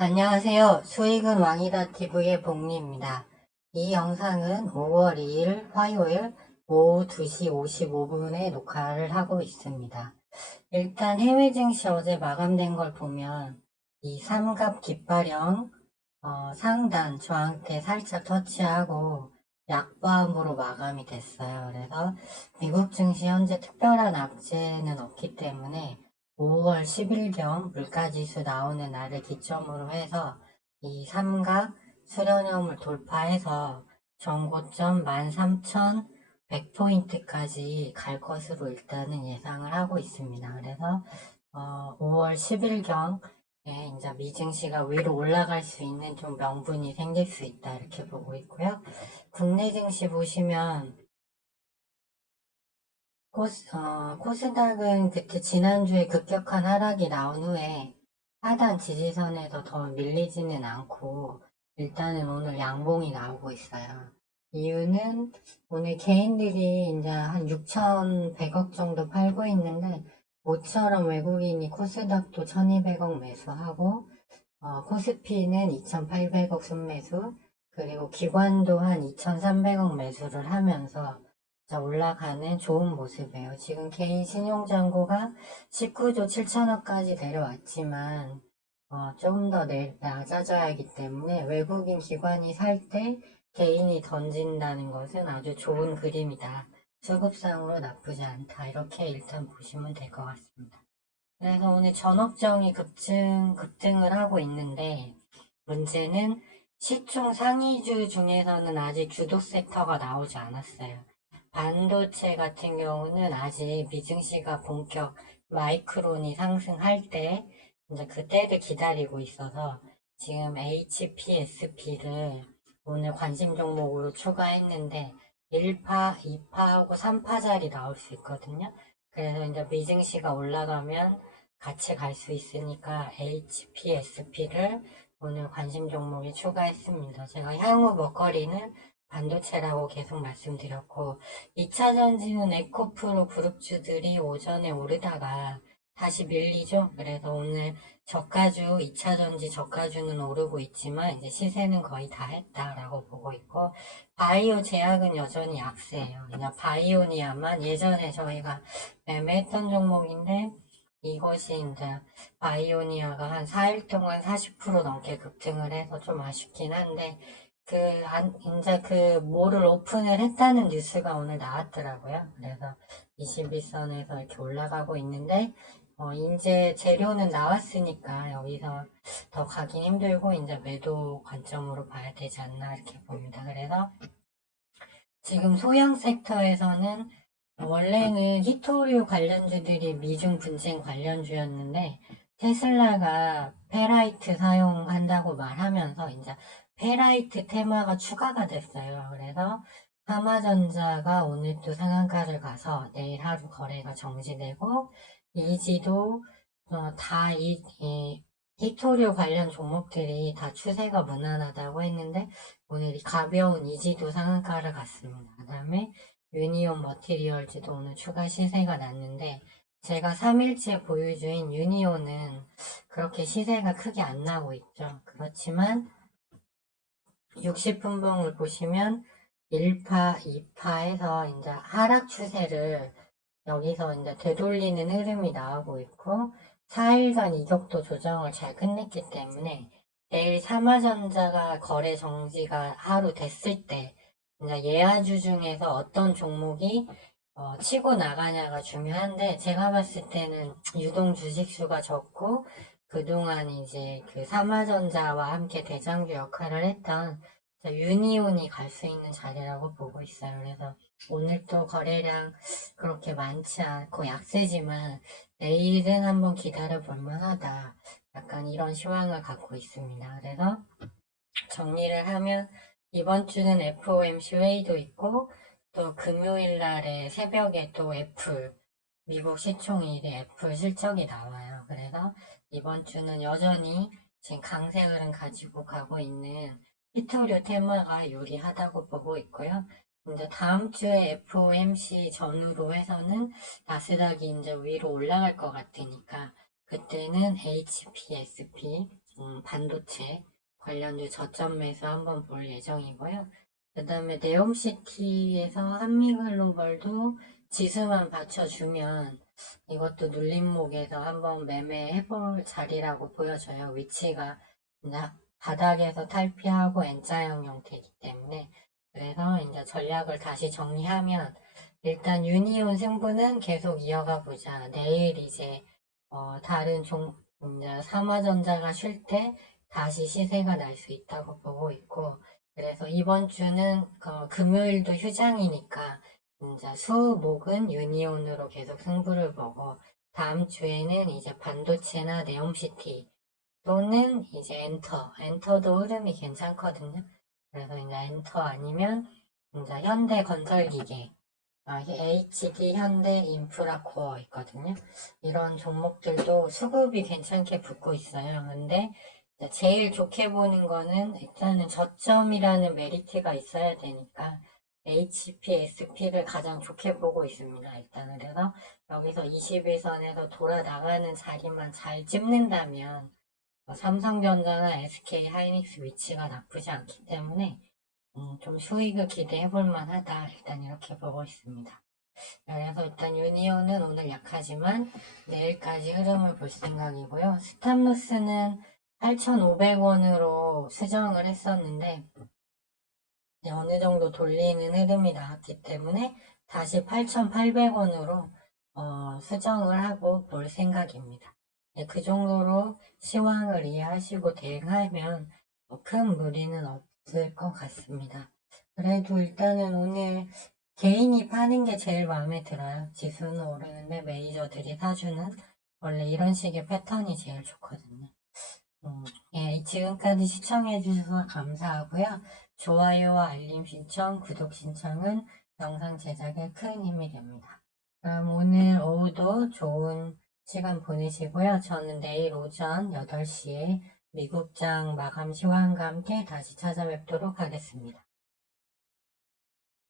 안녕하세요. 수익은 왕이다 TV의 복리입니다. 이 영상은 5월 2일 화요일 오후 2시 55분에 녹화를 하고 있습니다. 일단 해외 증시 어제 마감된 걸 보면 이 삼갑 깃발형 어, 상단 저항대 살짝 터치하고 약보함으로 마감이 됐어요. 그래서 미국 증시 현재 특별한 악재는 없기 때문에 5월 10일경 물가지수 나오는 날을 기점으로 해서 이 삼각 수렴형을 돌파해서 전고점 13,100포인트까지 갈 것으로 일단은 예상을 하고 있습니다. 그래서 어, 5월 10일경에 이제 미증시가 위로 올라갈 수 있는 좀 명분이 생길 수 있다 이렇게 보고 있고요. 국내 증시 보시면 코스, 어, 코스닥은 그때 지난주에 급격한 하락이 나온 후에 하단 지지선에서 더 밀리지는 않고 일단은 오늘 양봉이 나오고 있어요. 이유는 오늘 개인들이 이제 한 6,100억 정도 팔고 있는데 모처럼 외국인이 코스닥도 1,200억 매수하고 어, 코스피는 2,800억 순매수 그리고 기관도 한 2,300억 매수를 하면서 자, 올라가는 좋은 모습이에요. 지금 개인 신용잔고가 19조 7천억까지 내려왔지만 어, 조금 더 내, 낮아져야 하기 때문에 외국인 기관이 살 때 개인이 던진다는 것은 아주 좋은 그림이다. 수급상으로 나쁘지 않다. 이렇게 일단 보시면 될 것 같습니다. 그래서 오늘 전업정이 급증, 급등을 하고 있는데 문제는 시총 상위주 중에서는 아직 주도 섹터가 나오지 않았어요. 반도체 같은 경우는 아직 미증시가 본격 마이크론이 상승할 때 이제 그때를 기다리고 있어서 지금 HPSP를 오늘 관심 종목으로 추가했는데 1파, 2파하고 3파짜리 나올 수 있거든요. 그래서 이제 미증시가 올라가면 같이 갈 수 있으니까 HPSP를 오늘 관심 종목에 추가했습니다. 제가 향후 먹거리는 반도체라고 계속 말씀드렸고 2차 전지는 에코프로 그룹주들이 오전에 오르다가 다시 밀리죠. 그래서 오늘 저가주 2차 전지 저가주는 오르고 있지만 이제 시세는 거의 다 했다라고 보고 있고 바이오 제약은 여전히 약세예요. 그냥 바이오니아만 예전에 저희가 매매했던 종목인데 이것이 이제 바이오니아가 한 4일 동안 40% 넘게 급등을 해서 좀 아쉽긴 한데 그, 안, 이제 그, 뭐를 오픈을 했다는 뉴스가 오늘 나왔더라고요. 그래서 21선에서 이렇게 올라가고 있는데, 어, 이제 재료는 나왔으니까 여기서 더 가긴 힘들고, 이제 매도 관점으로 봐야 되지 않나, 이렇게 봅니다. 그래서 지금 소형 섹터에서는 원래는 히토류 관련주들이 미중 분쟁 관련주였는데, 테슬라가 페라이트 사용한다고 말하면서 이제 페라이트 테마가 추가가 됐어요. 그래서 하마전자가 오늘 또 상한가를 가서 내일 하루 거래가 정지되고 이지도 어, 다이 이, 히토류 관련 종목들이 다 추세가 무난하다고 했는데 오늘 이 가벼운 이지도 상한가를 갔습니다. 그 다음에 유니온 머티리얼즈도 오늘 추가 시세가 났는데 제가 3일째 보유주인 유니온은 그렇게 시세가 크게 안 나고 있죠. 그렇지만 60분봉을 보시면 1파, 2파에서 이제 하락 추세를 여기서 이제 되돌리는 흐름이 나오고 있고 4일간 이격도 조정을 잘 끝냈기 때문에 내일 삼화전자가 거래 정지가 하루 됐을 때 이제 예아주 중에서 어떤 종목이 어, 치고 나가냐가 중요한데 제가 봤을 때는 유동 주식수가 적고 그동안 이제 그 삼화전자와 함께 대장주 역할을 했던 유니온이 갈 수 있는 자리라고 보고 있어요. 그래서 오늘 또 거래량 그렇게 많지 않고 약세지만 내일은 한번 기다려 볼 만하다. 약간 이런 시황을 갖고 있습니다. 그래서 정리를 하면 이번 주는 FOMC 회의도 있고 또 금요일 날에 새벽에 또 애플 미국 시총일에 애플 실적이 나와요. 그래서 이번 주는 여전히 지금 강세 흐름 가지고 가고 있는 히토류 테마가 유리하다고 보고 있고요. 이제 다음 주에 FOMC 전후로 해서는 나스닥이 이제 위로 올라갈 것 같으니까 그때는 HPSP 음, 반도체 관련주 저점 매수 한번 볼 예정이고요. 그 다음에 네옴시티에서 한미글로벌도 지수만 받쳐주면 이것도 눌림목에서 한번 매매해볼 자리라고 보여져요. 위치가 바닥에서 탈피하고 N자형 형태이기 때문에 그래서 이제 전략을 다시 정리하면 일단 유니온 승부는 계속 이어가 보자. 내일 이제 어, 다른 종 이제 삼화전자가 쉴 때 다시 시세가 날 수 있다고 보고 있고 그래서 이번 주는 어, 금요일도 휴장이니까 이제 수, 목은 유니온으로 계속 승부를 보고 다음 주에는 이제 반도체나 네옴시티 또는 이제 엔터, 엔터도 흐름이 괜찮거든요. 그래서 이제 엔터 아니면 이제 현대 건설기계, 아, HD 현대 인프라 코어 있거든요. 이런 종목들도 수급이 괜찮게 붙고 있어요. 근데 제일 좋게 보는 거는 일단은 저점이라는 메리트가 있어야 되니까 HP, SP를 가장 좋게 보고 있습니다. 일단 그래서 여기서 21선에서 돌아 나가는 자리만 잘 찝는다면 어, 삼성전자나 SK 하이닉스 위치가 나쁘지 않기 때문에 음, 좀 수익을 기대해 볼 만하다. 일단 이렇게 보고 있습니다. 그래서 일단 유니온은 오늘 약하지만 내일까지 흐름을 볼 생각이고요. 스탑로스는 8,500원으로 수정을 했었는데 어느 정도 돌리는 흐름이 나왔기 때문에 다시 8,800원으로 어, 수정을 하고 볼 생각입니다. 네, 그 정도로 시황을 이해하시고 대응하면 뭐큰 무리는 없을 것 같습니다. 그래도 일단은 오늘 개인이 파는 게 제일 마음에 들어요. 지수는 오르는데 메이저들이 사주는 원래 이런 식의 패턴이 제일 좋거든요. 음, 예, 지금까지 시청해주셔서 감사하고요. 좋아요와 알림 신청, 구독 신청은 영상 제작에 큰 힘이 됩니다. 그럼 오늘 오후도 좋은 시간 보내시고요. 저는 내일 오전 8시에 미국장 마감 시황과 함께 다시 찾아뵙도록 하겠습니다.